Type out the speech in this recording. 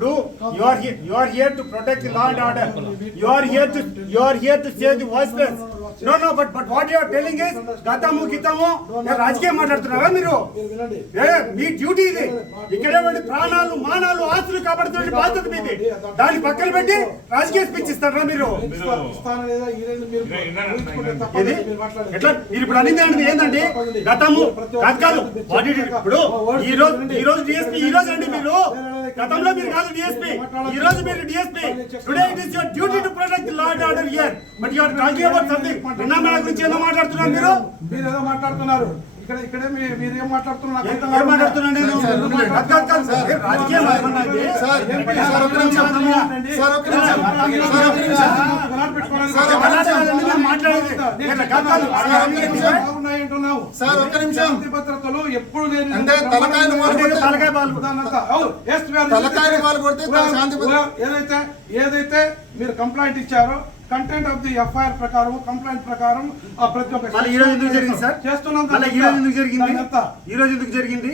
ఇప్పుడు you are you are here to protect the law and order you are here to you are here to save the voiceless No no but but what your telling is గతము గితము రాజకీయం మాట్లాడుతున్నారా మీరు? మీరు ఏ మీ duty ఇది. ఇక్కడ ప్రాణాలు మానాలు ఆస్తులు కాపాడుతున్న బాధ్యత మీది. దాన్ని పక్కన పెట్టి రాజకీయ స్పీచ్ ఇస్తారా మీరు? మీరు ఇది ఎట్లా? మీరు ఇప్పుడు అనేది ఏంటి ఏంటండి గతము కాదు కాదు. ఇప్పుడు ఈ రోజు ఈ రోజు డిఎస్పీ ఈ రోజు అండి మీరు. గతంలో మీరు కాదు డిఎస్పీ ఈ రోజు మీరు DSP today it is your duty to protect law here but you are talking about something విన్నామా గురించి ఏదో మాట్లాడుతున్నారు మీరు మీరు ఏదో మాట్లాడుతున్నారు ఇక్కడ ఇక్కడే మీరు ఏం మాట్లాడుతున్నారు ఏం. మాట్లాడుతున్నాను నేను కాదు కాదు కాదు సార్ రాజకీయం ఒక్క నిమిషం. సార్, ఒక్క నిమిషం. సార్, ఒక్క నిమిషం. గలాట్ పెట్టుకోవడానికి సార్, ఒక్క గలాటా కాదండి మీరు మాట్లాడేది ఏ కాదు కాదు సార్, ఒక్క నిమిషం. బాగున్నాయి అంటున్నావు. సార్, ఒక్క నిమిషం. ఎప్పుడు ఏదైతే ఏదైతే మీరు కంప్లైంట్ ఇచ్చారో కంటెంట్ ఆఫ్ ది ఎఫ్ఐఆర్ ప్రకారం కంప్లైంట్ ప్రకారం ఆ ప్రతి ఒక్క మళ్ళీ ఈ రోజు ఎందుకు జరిగింది సార్? చేస్తున్నాం ఈ రోజు ఎందుకు జరిగింది? ఈ రోజు ఎందుకు జరిగింది?